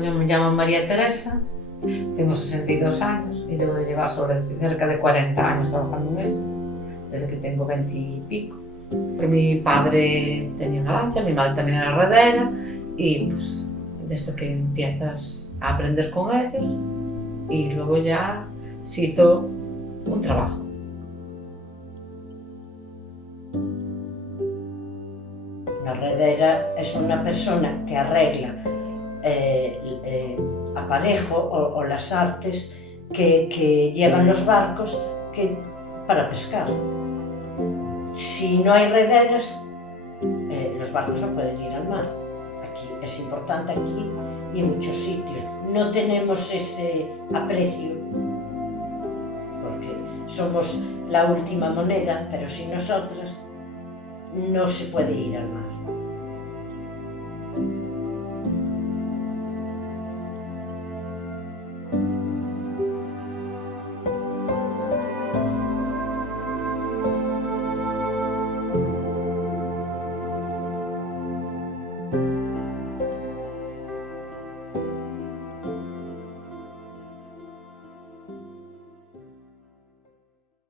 Yo me llamo María Teresa, tengo 62 años y debo de llevar cerca de 40 años trabajando en esto, desde que tengo 20 y pico. Mi padre tenía una lancha, mi madre también era redera y pues de esto que empiezas a aprender con ellos y luego ya se hizo un trabajo. La redera es una persona que arregla aparejo o las artes que llevan los barcos para pescar. Si no hay rederas, los barcos no pueden ir al mar. Aquí es importante, aquí y en muchos sitios. No tenemos ese aprecio porque somos la última moneda, pero sin nosotras no se puede ir al mar.